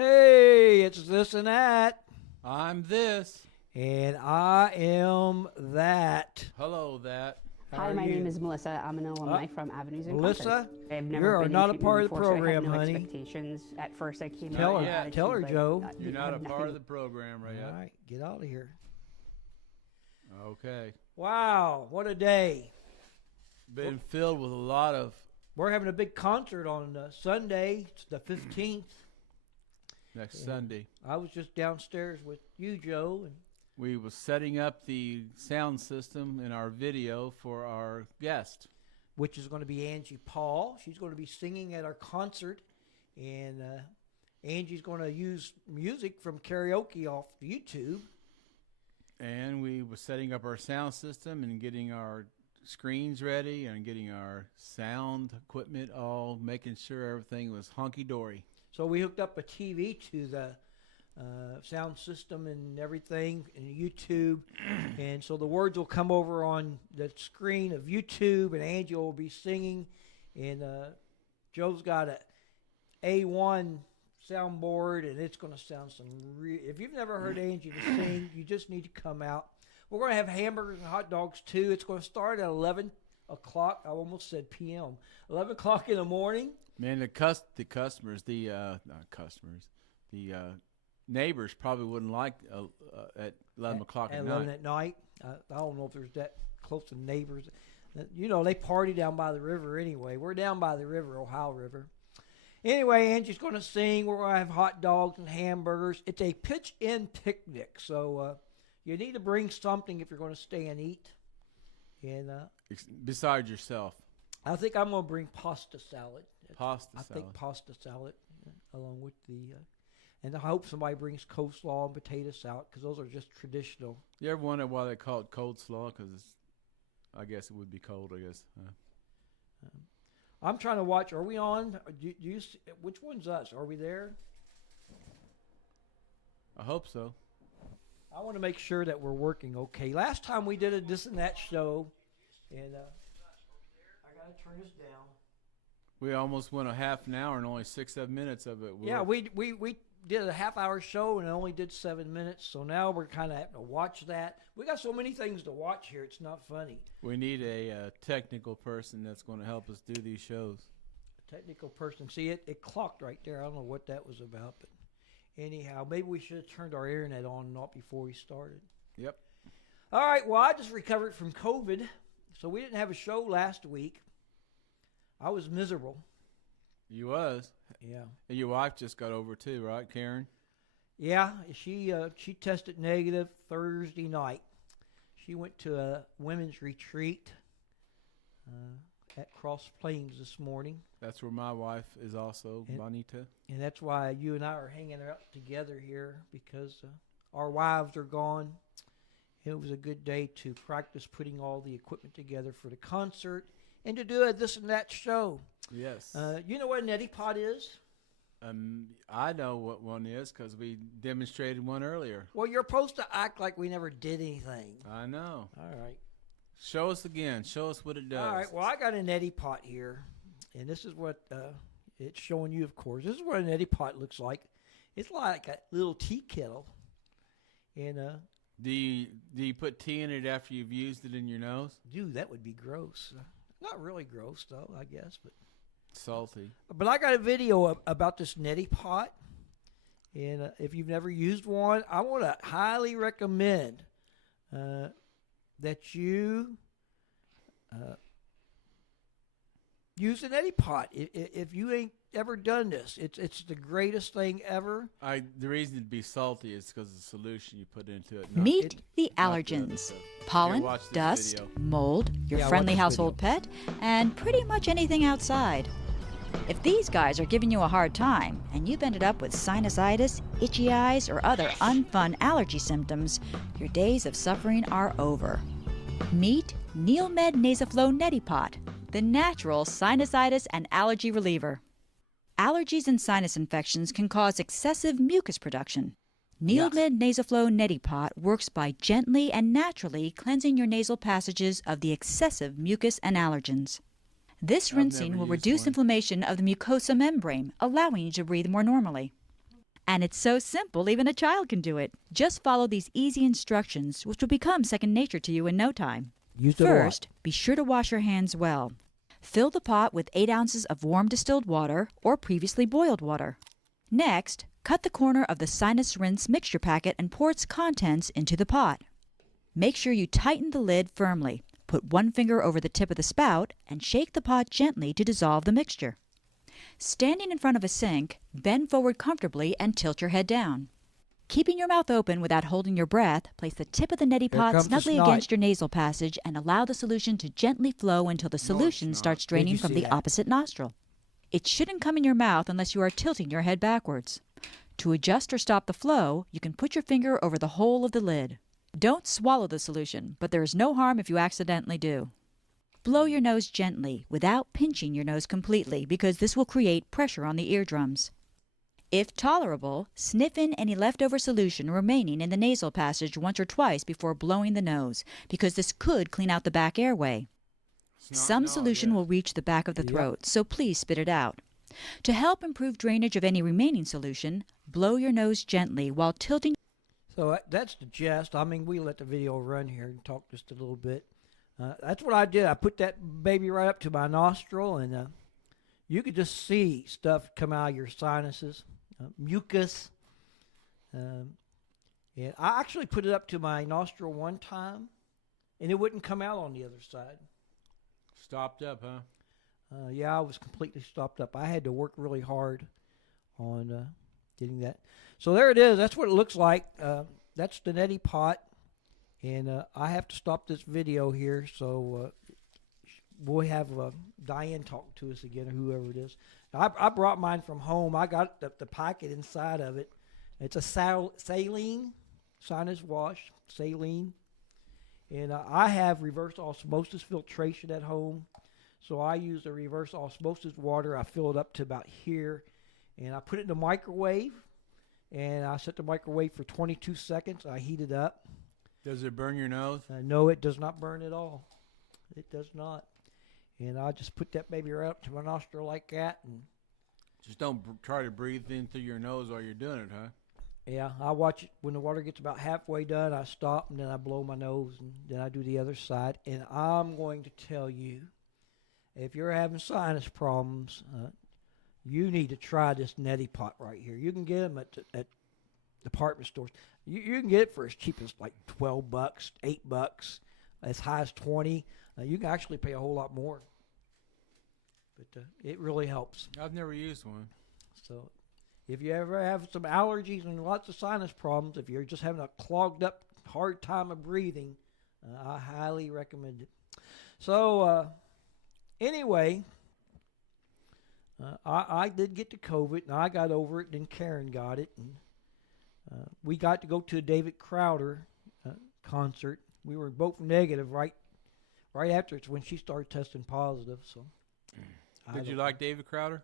Hey, it's this and that. I'm this. And I am that. Hello, that. How Hi, are my you? name is Melissa. I'm an alumni from Avenues in Melissa, Concord. I've never you are been not in a part of treatment the before, so I program, had no honey. expectations. At first, I came Tell in her, with attitude, tell her, but, Joe. You're I not a had part of the nothing. program right All yet. right, get out of here. Okay. Wow, what a day. Been filled with a lot of. We're having a big concert on Sunday. It's the 15th. Next Yeah. Sunday. I was just downstairs with you, Joe, and We was setting up the sound system in our video for our guest. which is going to be Angie Paul. She's going to be singing at our concert, and Angie's going to use music from karaoke off YouTube. And we was setting up our sound system and getting our screens ready and getting our sound equipment all, making sure everything was honky-dory. So we hooked up a TV to the sound system and everything, and YouTube, and so the words will come over on the screen of YouTube, and Angie will be singing, and Joe's got a A1 soundboard, and it's going to sound some if you've never heard Angie sing, you just need to come out. We're going to have hamburgers and hot dogs too. It's going to start at 11 o'clock. I almost said p.m. 11 o'clock in the morning. Man, the customers, not customers, the neighbors probably wouldn't like at 11 o'clock at 11 night. at night. I don't know if there's that close to neighbors. You know, they party down by the river anyway. We're down by the river, Ohio River. Anyway, Angie's going to sing. We're going to have hot dogs and hamburgers. It's a pitch-in picnic, so you need to bring something if you're going to stay and eat. And Besides yourself. I think I'm going to bring pasta salad. Pasta I salad. think pasta salad along with the and I hope somebody brings coleslaw and potato salad because those are just traditional. You ever wonder why they call it cold slaw? Because I guess it would be cold, I guess. I'm trying to watch. Are we on? Do you see, which one's us? Are we there? I hope so. I want to make sure that we're working okay. Last time we did a this and that show, and I got to turn this down. We almost went a half an hour and only 6-7 minutes of it. Yeah, we did a half-hour show and only did 7 minutes, so now we're kind of having to watch that. We got so many things to watch here, it's not funny. We need a technical person that's going to help us do these shows. A technical person. See, it clocked right there. I don't know what that was about, but anyhow, maybe we should have turned our internet on and off before we started. Yep. All right, well, I just recovered from COVID, so we didn't have a show last week. I was miserable. You was. Yeah. And your wife just got over too, right, Karen? Yeah, she tested negative Thursday night. She went to a women's retreat at Cross Plains this morning. That's where my wife is also, Bonita. And that's why you and I are hanging out together here because our wives are gone. It was a good day to practice putting all the equipment together for the concert and to do a this and that show. Yes. You know what a Neti Pot is? I know what one is because we demonstrated one earlier. Well, you're supposed to act like we never did anything. I know. All right. Show us again. Show us what it does. All right. Well, I got a Neti Pot here, and this is what it's showing you, of course. This is what a Neti Pot looks like. It's like a little tea kettle. And Do you put tea in it after you've used it in your nose? dude, that would be gross. Not really gross, though, I guess, but Salty. But I got a video about this Neti Pot, and if you've never used one, I want to highly recommend that you use a Neti Pot. If you ain't ever done this, it's the greatest thing ever. The reason it'd be salty is because of the solution you put into it. Meet the not the other allergens. stuff. Pollen, Here, watch this dust, video. mold, your Yeah, watch friendly this household pet, and pretty much anything outside. If these guys are giving you a hard time and you've ended up with sinusitis, itchy eyes, or other unfun allergy symptoms, your days of suffering are over. Meet Neilmed Nasoflow Neti Pot, the natural sinusitis and allergy reliever. Allergies and sinus infections can cause excessive mucus production. Neilmed Nasoflow Neti Pot works by gently and naturally cleansing your nasal passages of the excessive mucus and allergens. This I've rinsing never will used reduce one. inflammation of the mucosa membrane, allowing you to breathe more normally. And it's so simple, even a child can do it. Just follow these easy instructions, which will become second nature to you in no time. First, be sure to wash your hands well. Fill the pot with 8 ounces of warm distilled water or previously boiled water. Next, cut the corner of the sinus rinse mixture packet and pour its contents into the pot. Make sure you tighten the lid firmly. Put one finger over the tip of the spout and shake the pot gently to dissolve the mixture. Standing in front of a sink, bend forward comfortably and tilt your head down. Keeping your mouth open without holding your breath, place the tip of the neti pot snugly against your nasal passage and allow the solution to gently flow until the solution starts draining from the opposite nostril. It shouldn't come in your mouth unless you are tilting your head backwards. To adjust or stop the flow, you can put your finger over the hole of the lid. Don't swallow the solution, but there is no harm if you accidentally do. Blow your nose gently without pinching your nose completely because this will create pressure on the eardrums. If tolerable, sniff in any leftover solution remaining in the nasal passage once or twice before blowing the nose because this could clean out the back airway. Some solution will reach the back of the throat, so please spit it out. To help improve drainage of any remaining solution, blow your nose gently while tilting. So that's the gist. I mean, we let the video run here and talk just a little bit. That's what I did. I put that baby right up to my nostril, and you could just see stuff come out of your sinuses, mucus. And I actually put it up to my nostril one time, and it wouldn't come out on the other side. Stopped up, huh? Yeah, I was completely stopped up. I had to work really hard on getting that. So there it is. That's what it looks like. That's the neti pot. And I have to stop this video here, so we'll have Diane talk to us again, or whoever it is. I brought mine from home. I got the packet inside of it. It's a saline sinus wash, saline. And I have reverse osmosis filtration at home. So I use the reverse osmosis water. I fill it up to about here. And I put it in the microwave. And I set the microwave for 22 seconds. I heat it up. Does it burn your nose? No, it does not burn at all. It does not. And I just put that baby right up to my nostril like that. And just don't try to breathe in through your nose while you're doing it, huh? Yeah, I watch it. When the water gets about halfway done, I stop, and then I blow my nose, and then I do the other side. And I'm going to tell you, if you're having sinus problems, you need to try this neti pot right here. You can get them at department stores. You can get it for as cheap as like $12, $8, as high as 20. You can actually pay a whole lot more. But it really helps. I've never used one. So if you ever have some allergies and lots of sinus problems, if you're just having a clogged up, hard time of breathing, I highly recommend it. So anyway, I did get the COVID, and I got over it, then Karen got it. And we got to go to a David Crowder concert. We were both negative right after it's when she started testing positive. So, did you like David Crowder?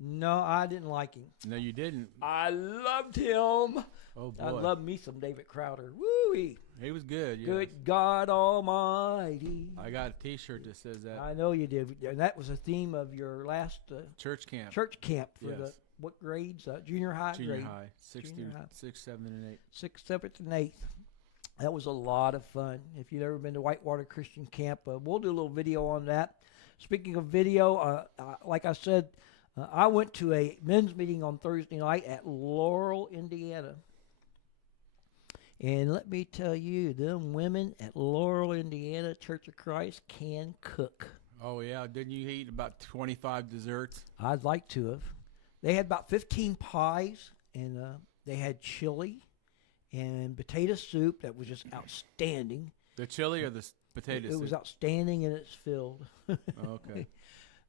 No, I didn't like him. No, you didn't. I loved him. Oh boy, I love me some David Crowder. Woo-wee. He was good. Yes. Good God Almighty. I got a T-shirt that says that. I know you did, and that was the theme of your last church camp. Church camp for Yes. what grades? Junior high. Junior grade. high, 6, 7, and 8. 6th, 7th, and 8th. That was a lot of fun. If you've ever been to Whitewater Christian Camp, we'll do a little video on that. Speaking of video, like I said, I went to a men's meeting on Thursday night at Laurel, Indiana. And let me tell you, them women at Laurel, Indiana Church of Christ can cook. Oh, yeah. Didn't you eat about 25 desserts? I'd like to have. They had about 15 pies, and they had chili and potato soup that was just outstanding. The chili or the potato soup? It was outstanding, and it's filled. Okay.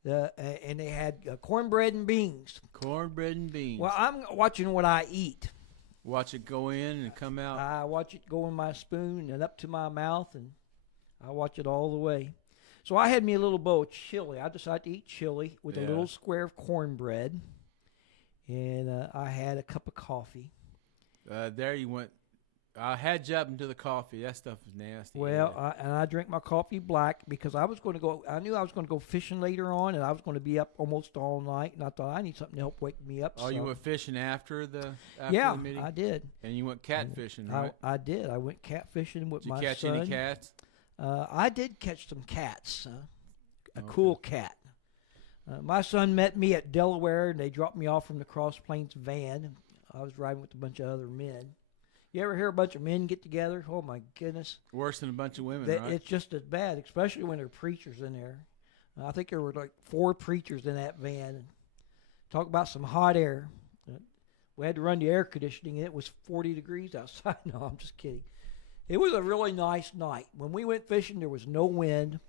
And they had cornbread and beans. Cornbread and beans. Well, I'm watching what I eat. Watch it go in and come out. I watch it go in my spoon and up to my mouth, and I watch it all the way. So I had me a little bowl of chili. I decided to eat chili with a little square of cornbread, and I had a cup of coffee. There you went I had you up into the coffee. That stuff is nasty. Well, yeah. and I drink my coffee black because I was going to go. I knew I was going to go fishing later on, and I was going to be up almost all night. And I thought I need something to help wake me up. Oh, so. you went fishing after the meeting? I did. And you went catfishing, right? I did. I went catfishing with Did my you catch son. any cats? I did catch some cats. A cool cat. My son met me at Delaware, and they dropped me off from the Cross Plains van. I was riding with a bunch of other men. You ever hear a bunch of men get together? Oh, my goodness. Worse than a bunch of women, right? It's just as bad, especially when there are preachers in there. I think there were like 4 preachers in that van. Talk about some hot air. We had to run the air conditioning, and it was 40 degrees outside. No, I'm just kidding. It was a really nice night. When we went fishing, there was no wind.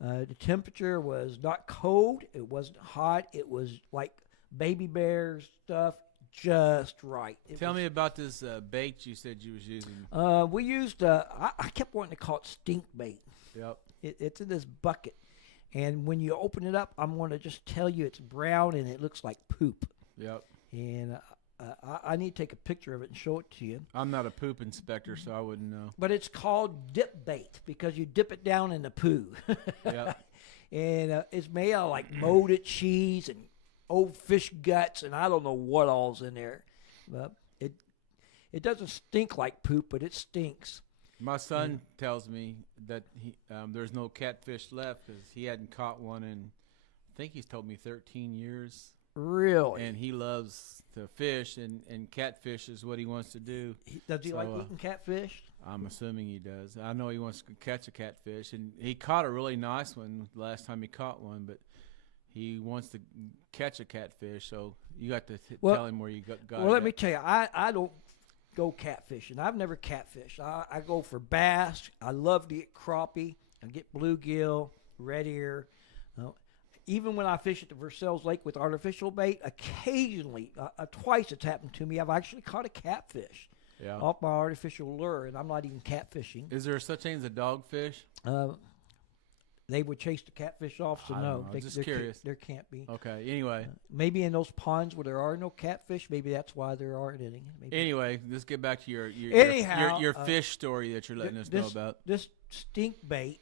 The temperature was not cold. It wasn't hot. It was like baby bear stuff. Just right. Tell me about this bait you said you was using. We used, I kept wanting to call it stink bait. Yep. It's in this bucket. And when you open it up, I'm going to just tell you it's brown and it looks like poop. Yep. And I need to take a picture of it and show it to you. I'm not a poop inspector, so I wouldn't know. But it's called dip bait because you dip it down in the poo. Yep. And it's made out of like molded cheese and old fish guts, and I don't know what all's in there. But it doesn't stink like poop, but it stinks. My son tells me that there's no catfish left because he hadn't caught one in, I think he's told me 13 years. Really? And he loves to fish, and catfish is what he wants to do. Does he like eating catfish? I'm assuming he does. I know he wants to catch a catfish, and he caught a really nice one the last time he caught one, but he wants to catch a catfish, so you got to tell him where you got well, it. let me tell you, I don't go catfishing. I've never catfished. I go for bass. I love to get crappie. I get bluegill, red ear. Even when I fish at the Versailles Lake with artificial bait, occasionally, twice it's happened to me, I've actually caught a catfish off my artificial lure, and I'm not even catfishing. Is there such thing as a dogfish? They would chase the catfish off, so no. Just curious. There can't be. Okay, anyway. Maybe in those ponds where there are no catfish, maybe that's why there aren't any. Maybe. Anyway, let's get back to your fish story that you're letting us know about. This stink bait,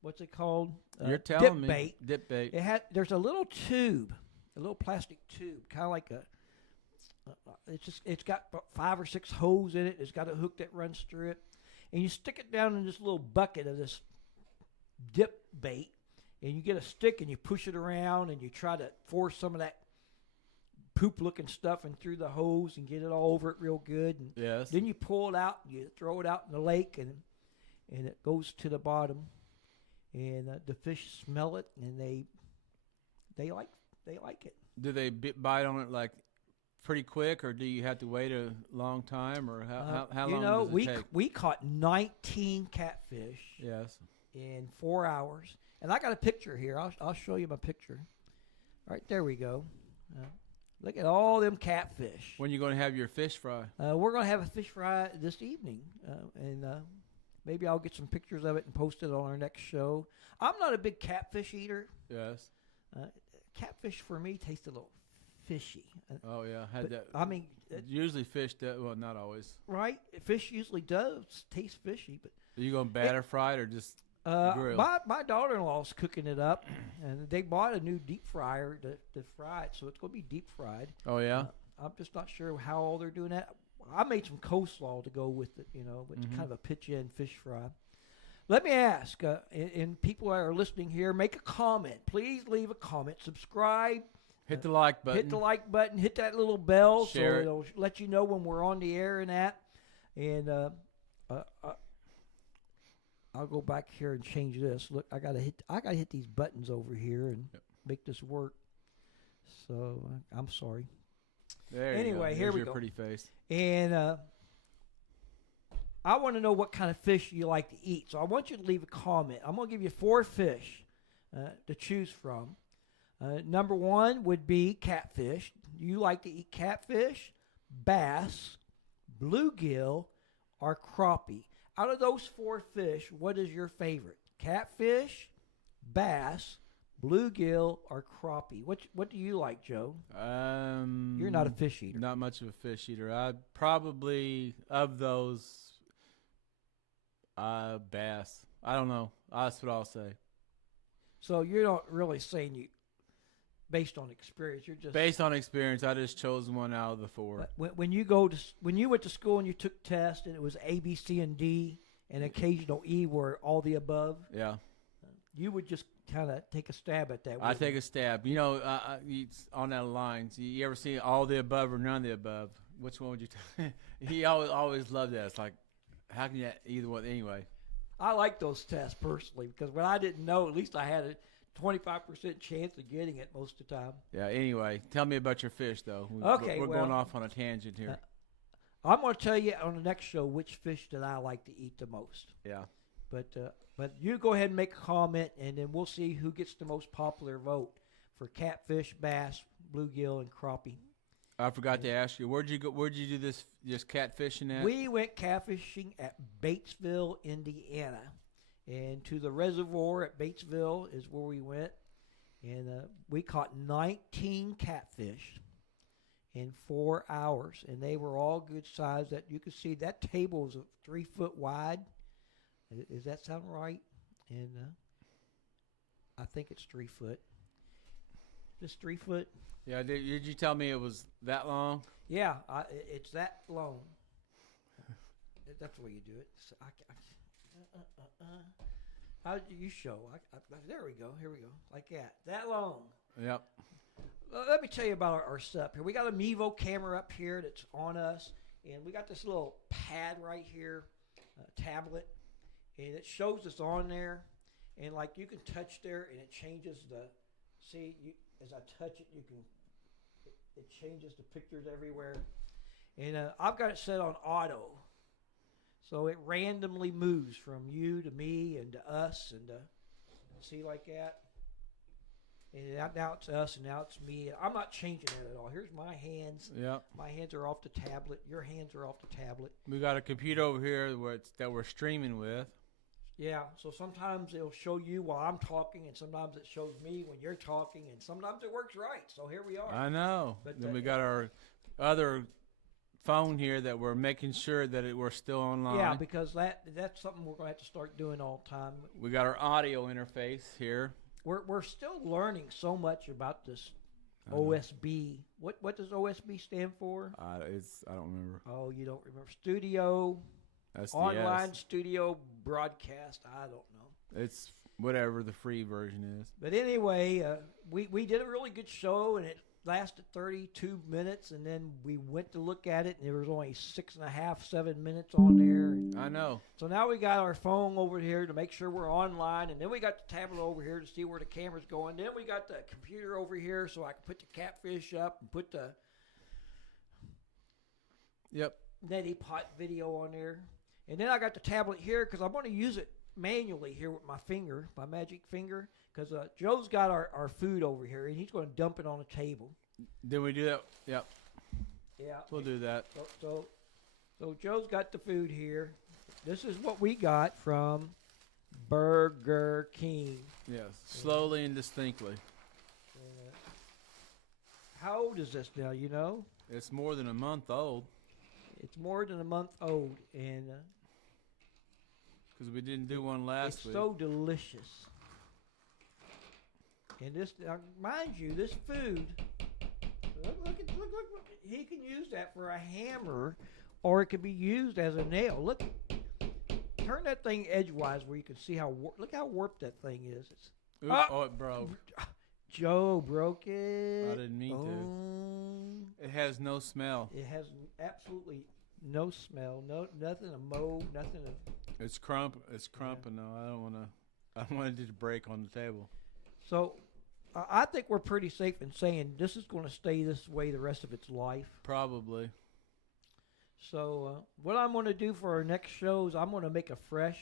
what's it called? You're telling dip me. Bait. Dip bait. There's a little tube, a little plastic tube, kind of like it's got 5 or 6 holes in it. It's got a hook that runs through it, and you stick it down in this little bucket of this dip bait, and you get a stick and you push it around and you try to force some of that poop looking stuff in through the hose and get it all over it real good. And yes. Then you pull it out and you throw it out in the lake, and it goes to the bottom, and the fish smell it and they like it. Do they bite on it like pretty quick, or do you have to wait a long time, or how long does it take? We caught 19 catfish. Yes. In 4 hours, and I got a picture here. I'll show you my picture. Right there we go. Look at all them catfish. When you going to have your fish fry? We're going to have a fish fry this evening, and maybe I'll get some pictures of it and post it on our next show. I'm not a big catfish eater. Yes. Catfish for me tastes a little fishy. Oh yeah, usually fish does. Well, not always. Right, fish usually does taste fishy, but are you going batter fry it or just? My daughter-in-law's cooking it up, and they bought a new deep fryer to fry it, so it's going to be deep fried. Oh, yeah? I'm just not sure how all they're doing that. I made some coleslaw to go with it, but it's kind of a pitch-in fish fry. Let me ask, and people that are listening here, make a comment. Please leave a comment. Subscribe. Hit the like button. Hit the like button. Hit that little bell Share so it. it'll let you know when we're on the air and that. And I'll go back here and change this. Look, I gotta hit these buttons over here and make this work. So I'm sorry. There you anyway, go. Here we your go. Pretty face. And I want to know what kind of fish you like to eat. So I want you to leave a comment. I'm gonna give you 4 fish to choose from. Number 1 would be catfish. You like to eat catfish, bass, bluegill, or crappie. Out of those 4 fish, what is your favorite? Catfish, bass, bluegill, or crappie. What do you like, Joe? You're not a fish eater. Not much of a fish eater. I probably of those bass. I don't know. That's what I'll say. So you're not really saying you based on experience. You're just based on experience. I just chose one out of the four. When you went to school and you took tests and it was A, B, C, and D, and occasional E were all the above. Yeah. You would just kind of take a stab at that. I take a stab. You know, on that line. You ever see all the above or none of the above? Which one would you take? He always loved that. It's like, how can you either one? Anyway. I like those tests personally because when I didn't know, at least I had a 25% chance of getting it most of the time. Yeah, anyway, tell me about your fish, though. Okay, we're going off on a tangent here. I'm going to tell you on the next show which fish that I like to eat the most. Yeah. But you go ahead and make a comment, and then we'll see who gets the most popular vote for catfish, bass, bluegill, and crappie. I forgot to ask you, where'd you go? Where'd you do this catfishing at? We went catfishing at Batesville, Indiana, and to the reservoir at Batesville is where we went, and we caught 19 catfish in 4 hours, and they were all good size. That you could see that table was 3 foot wide. Does that sound right? And I think it's 3 foot. Just 3 foot. Yeah, did you tell me it was that long? Yeah, it's that long. That's the way you do it. So how do you show? There we go. Here we go. Like that. That long. Yep. Let me tell you about our setup here. We got a Mevo camera up here that's on us, and we got this little pad right here, tablet, and it shows us on there. And like you can touch there, and it changes the. See, as I touch it, you can. It changes the pictures everywhere. And I've got it set on auto. So it randomly moves from you to me and to us and see like that. And now it's us and now it's me. I'm not changing it at all. Here's my hands. Yep. My hands are off the tablet. Your hands are off the tablet. We got a computer over here that we're streaming with. Yeah, so sometimes it'll show you while I'm talking, and sometimes it shows me when you're talking, and sometimes it works right. So here we are. I know. But then we got our other phone here that we're making sure that we're still online. Yeah, because that's something we're going to have to start doing all the time. We got our audio interface here. We're still learning so much about this OSB. What does OSB stand for? I don't remember. Oh, you don't remember? Studio. That's Online studio broadcast. I don't know. It's whatever the free version is. But anyway, we did a really good show, and it lasted 32 minutes, and then we went to look at it, and there was only 6.5, 7 minutes on there. I know. So now we got our phone over here to make sure we're online, and then we got the tablet over here to see where the camera's going. Then we got the computer over here so I can put the catfish up and put the Neti Pot video on there. And then I got the tablet here because I'm going to use it manually here with my finger, my magic finger, because Joe's got our food over here, and he's going to dump it on the table. Did we do that? Yep. Yeah. We'll do that. So Joe's got the food here. This is what we got from Burger King. Yes, slowly and distinctly. How old is this now, you know? It's more than a month old. It's more than a month old, and because we didn't do one last week. It's so delicious. And this, mind you, this food. Look! He can use that for a hammer, or it could be used as a nail. Look, turn that thing edgewise where you can see how. Look how warped that thing is. Oops, it broke. Joe broke it. I didn't mean to. It has no smell. It has absolutely no smell. Nothing of mold. Nothing of. It's crumping. No, I don't want it to break on the table. So, I think we're pretty safe in saying this is going to stay this way the rest of its life. Probably. So, what I'm going to do for our next show is I'm going to make a fresh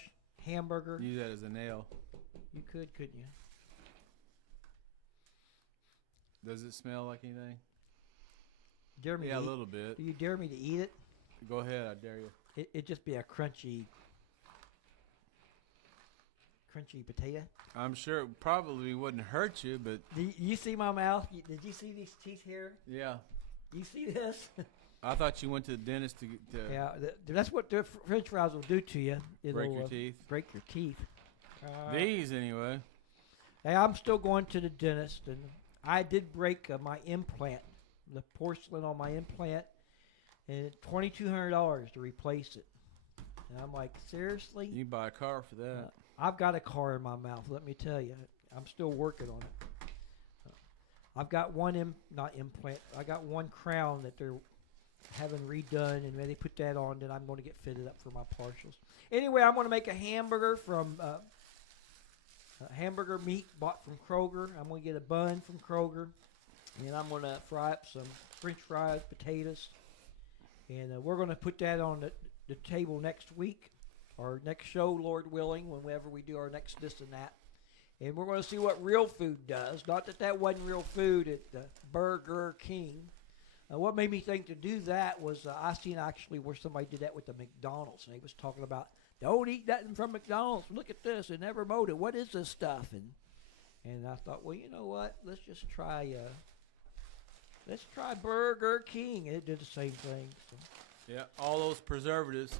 hamburger. Use that as a nail. You couldn't you? Does it smell like anything? Dare me? Yeah, a little bit. Do you dare me to eat it? Go ahead, I dare you. It'd just be a crunchy crunchy potato. I'm sure it probably wouldn't hurt you, but You see my mouth? Did you see these teeth here? yeah. You see this? I thought you went to the dentist to Yeah, that's what the French fries will do to you. break It'll your teeth. break your teeth. These anyway. Hey, I'm still going to the dentist, and I did break my implant, the porcelain on my implant, and $2,200 to replace it. And I'm like, seriously? You can buy a car for that. I've got a car in my mouth, let me tell you. I'm still working on it. I've got one not implant. I got one crown that they're having redone, and when they put that on, then I'm going to get fitted up for my partials. Anyway, I'm going to make a hamburger from hamburger meat bought from Kroger. I'm going to get a bun from Kroger, and I'm going to fry up some French fries, potatoes, and we're going to put that on the table next week, our next show, Lord willing, whenever we do our next this and that. And we're going to see what real food does. Not that wasn't real food at Burger King. What made me think to do that was I seen actually where somebody did that with the McDonald's, and they was talking about, don't eat nothing from McDonald's. Look at this. It never mowed it. What is this stuff? And I thought, well, you know what? Let's just try Burger King. And it did the same thing. So. Yeah, all those preservatives.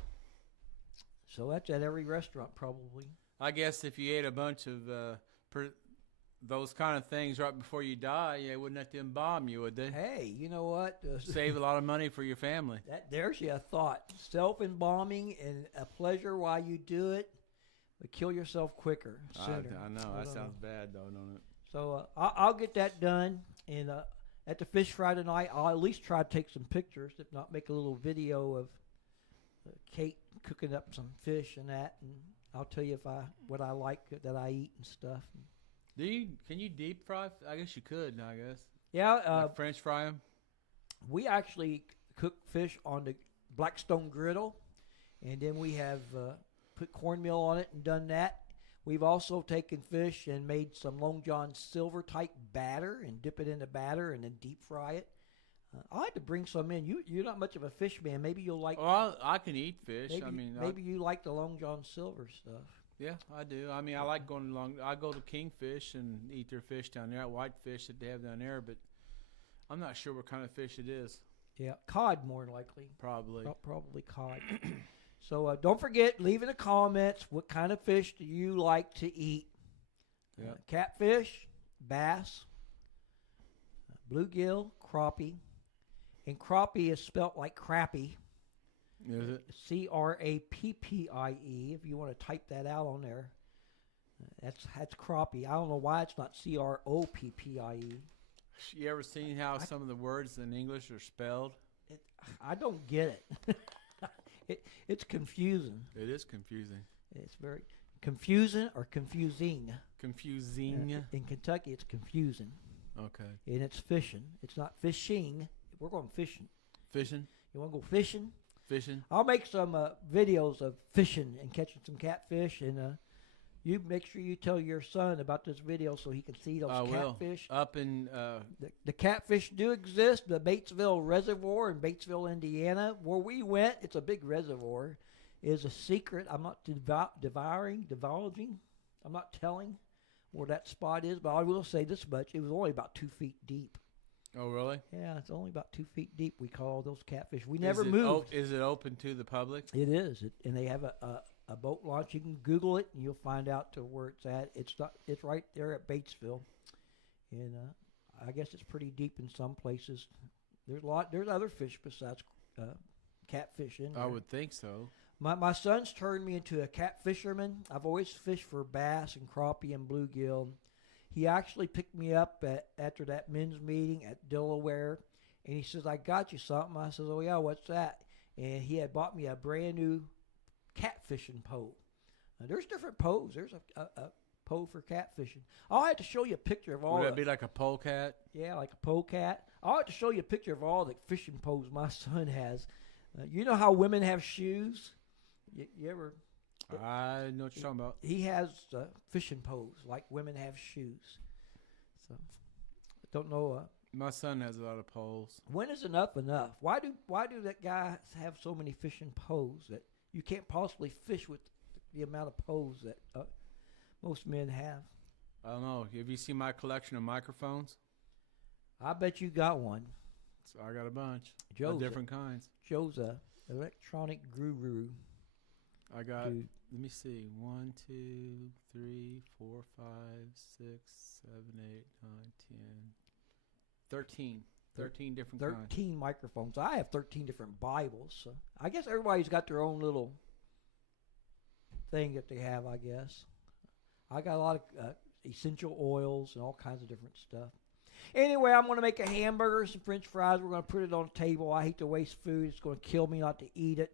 So that's at every restaurant probably. I guess if you ate a bunch of those kind of things right before you die, they wouldn't let them bomb you, would they? Hey, you know what? Save a lot of money for your family. There's your thought. Self-embalming and a pleasure while you do it, but kill yourself quicker, sooner. I know. That sounds bad, though, don't it? So I'll get that done. And at the fish fry tonight, I'll at least try to take some pictures, if not make a little video of Kate cooking up some fish and that. And I'll tell you what I like that I eat and stuff. Can you deep fry? I guess you could. I guess. Yeah. Like French fry them. We actually cook fish on the Blackstone griddle, and then we have put cornmeal on it and done that. We've also taken fish and made some Long John Silver type batter and dip it in the batter and then deep fry it. I'll have to bring some in. You're not much of a fish man. Maybe you'll like. Well, I can eat fish. Maybe you like the Long John Silver stuff. Yeah, I do. I mean, I like going along. I go to Kingfish and eat their fish down there, white fish that they have down there, but I'm not sure what kind of fish it is. Yeah, cod more likely. Probably cod. So don't forget, leave in the comments what kind of fish do you like to eat. Yeah. Catfish, bass, bluegill, crappie. And crappie is spelt like crappie. Is it? C-R-A-P-P-I-E. If you want to type that out on there, that's crappie. I don't know why it's not C-R-O-P-P-I-E. You ever seen how some of the words in English are spelled? I don't get it. It's confusing. It is confusing. It's very confusing or confusing. Confusing. In Kentucky, it's confusing. Okay. And it's fishing. It's not fishing. We're going fishing. Fishing? You want to go fishing? Fishing. I'll make some videos of fishing and catching some catfish, and you make sure you tell your son about this video so he can see those catfish. Up in the catfish do exist. The Batesville Reservoir in Batesville, Indiana, where we went. It's a big reservoir. Is a secret. I'm not divulging. I'm not telling where that spot is, but I will say this much: it was only about 2 feet deep. Oh, really? Yeah, it's only about 2 feet deep. We call those catfish. We never moved. Is it open to the public? It is, and they have a boat launch. You can Google it, and you'll find out to where it's at. It's right there at Batesville, and I guess it's pretty deep in some places. There's other fish besides catfish in there. I would think so. My son's turned me into a catfisherman. I've always fished for bass and crappie and bluegill. He actually picked me up after that men's meeting at Delaware, and he says, I got you something. I says, oh, yeah, what's that? And he had bought me a brand new catfishing pole. Now, there's different poles. There's a pole for catfishing. I'll have to show you a picture of all. Would that be like a polecat? Yeah, like a polecat. I'll have to show you a picture of all the fishing poles my son has. You know how women have shoes? You ever... I know what you're talking about. He has fishing poles like women have shoes. So I don't know. My son has a lot of poles. When is enough? Why do that guy have so many fishing poles that you can't possibly fish with the amount of poles that? Most men have. I don't know. Have you seen my collection of microphones? I bet you got one. So I got a bunch Joe's of different kinds. Joe's a electronic guru. I got, Dude. let me see, 1, 2, 3, 4, 5, 6, 7, 8, 9, 10, 13. 13 different 13 kinds. microphones. I have 13 different Bibles. So I guess everybody's got their own little thing that they have, I guess. I got a lot of essential oils and all kinds of different stuff. Anyway, I'm going to make a hamburger, some French fries. We're going to put it on the table. I hate to waste food. It's going to kill me not to eat it.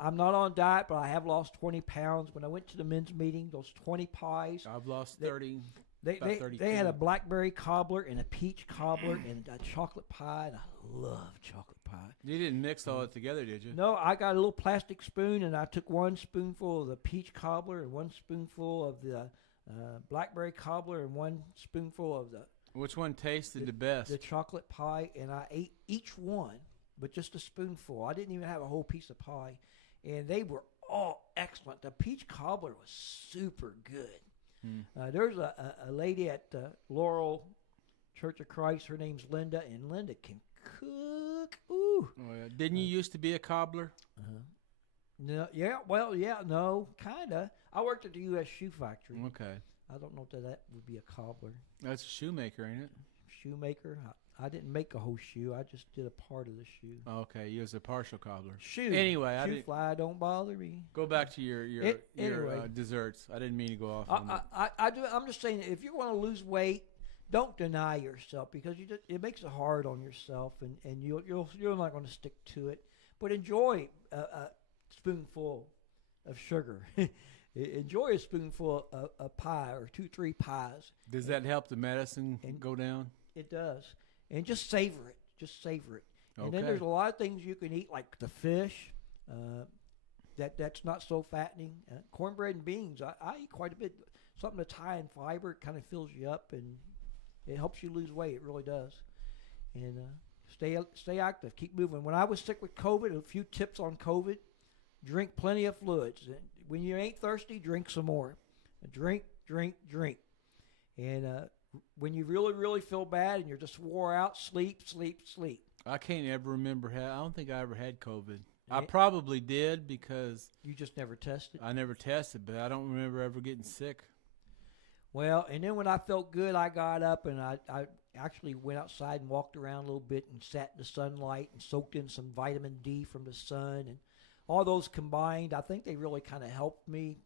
I'm not on diet, but I have lost 20 pounds. When I went to the men's meeting, those 20 pies. I've lost 30. They had a blackberry cobbler and a peach cobbler and a chocolate pie, and I love chocolate pie. You didn't mix all it together, did you? No, I got a little plastic spoon, and I took one spoonful of the peach cobbler and one spoonful of the blackberry cobbler and one spoonful of the Which one tasted the best? the chocolate pie, and I ate each one, but just a spoonful. I didn't even have a whole piece of pie, and they were all excellent. The peach cobbler was super good. There's a lady at Laurel Church of Christ. Her name's Linda, and Linda can cook. Ooh. Oh, yeah. Didn't you used to be a cobbler? No, yeah, well, yeah, no, kind of. I worked at the U.S. Shoe Factory. Okay. I don't know if that would be a cobbler. That's a shoemaker, ain't it? Shoemaker. I didn't make a whole shoe. I just did a part of the shoe. Okay, you was a partial cobbler. Shoe. Anyway, I shoe didn't fly don't bother me. go back to your Anyway. desserts. I didn't mean to go off on that. I'm just saying, if you want to lose weight, don't deny yourself, because it makes it hard on yourself, and you're not going to stick to it. But enjoy a spoonful of sugar. Enjoy a spoonful of pie or 2-3 pies. Does that help the medicine go down? It does. And just savor it. Just savor it. And then Okay. there's a lot of things you can eat, like the fish. That's not so fattening. Cornbread and beans, I eat quite a bit. Something that's high in fiber, it kind of fills you up, and it helps you lose weight. It really does. And stay active. Keep moving. When I was sick with COVID, a few tips on COVID: drink plenty of fluids. When you ain't thirsty, drink some more. Drink. And when you really, really feel bad and you're just wore out, sleep. I can't ever remember I don't think I ever had COVID. I Yeah. probably did because You just never tested. I never tested, but I don't remember ever getting sick. Well, and then when I felt good, I got up and I actually went outside and walked around a little bit and sat in the sunlight and soaked in some vitamin D from the sun. And all those combined, I think they really kind of helped me.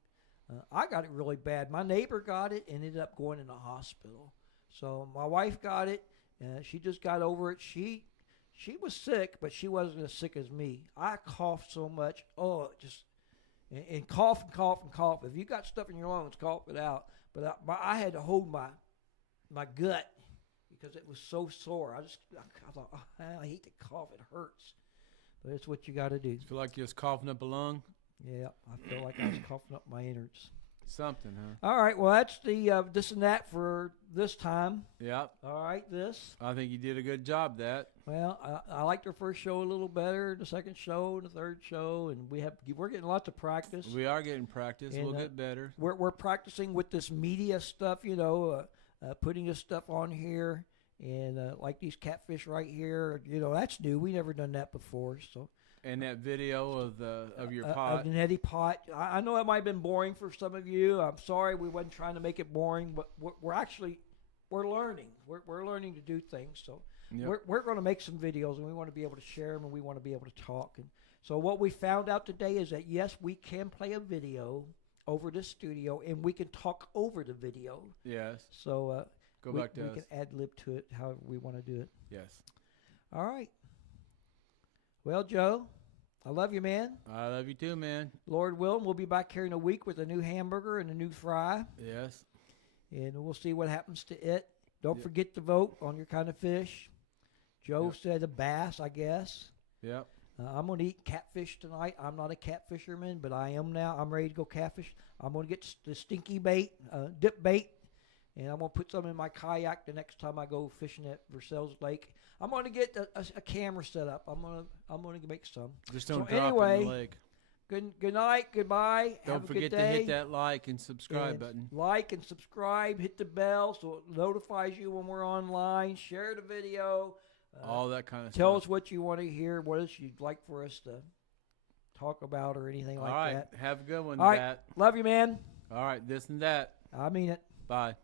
I got it really bad. My neighbor got it and ended up going in the hospital. So my wife got it. She just got over it. She was sick, but she wasn't as sick as me. I coughed so much. Oh, and cough. If you got stuff in your lungs, cough it out. But I had to hold my gut because it was so sore. I thought, oh, I hate to cough. It hurts. But it's what you got to do. Feel like you was coughing up a lung? Yeah, I feel like I was coughing up my innards. Something, huh? All right, well, that's the this and that for this time. Yep. All right, this. I think you did a good job that. Well, I liked our first show a little better, the second show, and the third show, and we're getting lots of practice. We are getting practice. And, We'll get better. We're practicing with this media stuff, putting this stuff on here, and like these catfish right here, that's new. We never done that before, so. And that video of your pot. Of the Neti Pot. I know that might have been boring for some of you. I'm sorry we wasn't trying to make it boring, but we're learning. We're learning to do things. So Yep. we're going to make some videos, and we want to be able to share them, and we want to be able to talk. And so what we found out today is that, yes, we can play a video over the studio, and we can talk over the video. Yes. So Go we back to us. can ad-lib to it however we want to do it. Yes. All right. Well, Joe, I love you, man. I love you too, man. Lord willing, we'll be back here in a week with a new hamburger and a new fry, Yes. and we'll see what happens to it. Don't forget to vote on your kind of fish. Joe said a bass, I guess. Yep. I'm going to eat catfish tonight. I'm not a catfisherman, but I am now. I'm ready to go catfish. I'm going to get the stinky bait, dip bait, and I'm going to put some in my kayak the next time I go fishing at Versailles Lake. I'm going to get a camera set up. I'm going to make some. Just don't So drop anyway, in the lake. Good night. Goodbye. Don't Have a forget good to day. hit that like and subscribe And button. Like and subscribe. Hit the bell so it notifies you when we're online. Share the video. All that kind of Tell stuff. us what you want to hear. What else you'd like for us to talk about or anything like All right. that. Have a good one, All right. Pat. Love you, man. All right. This and that. I mean it. Bye.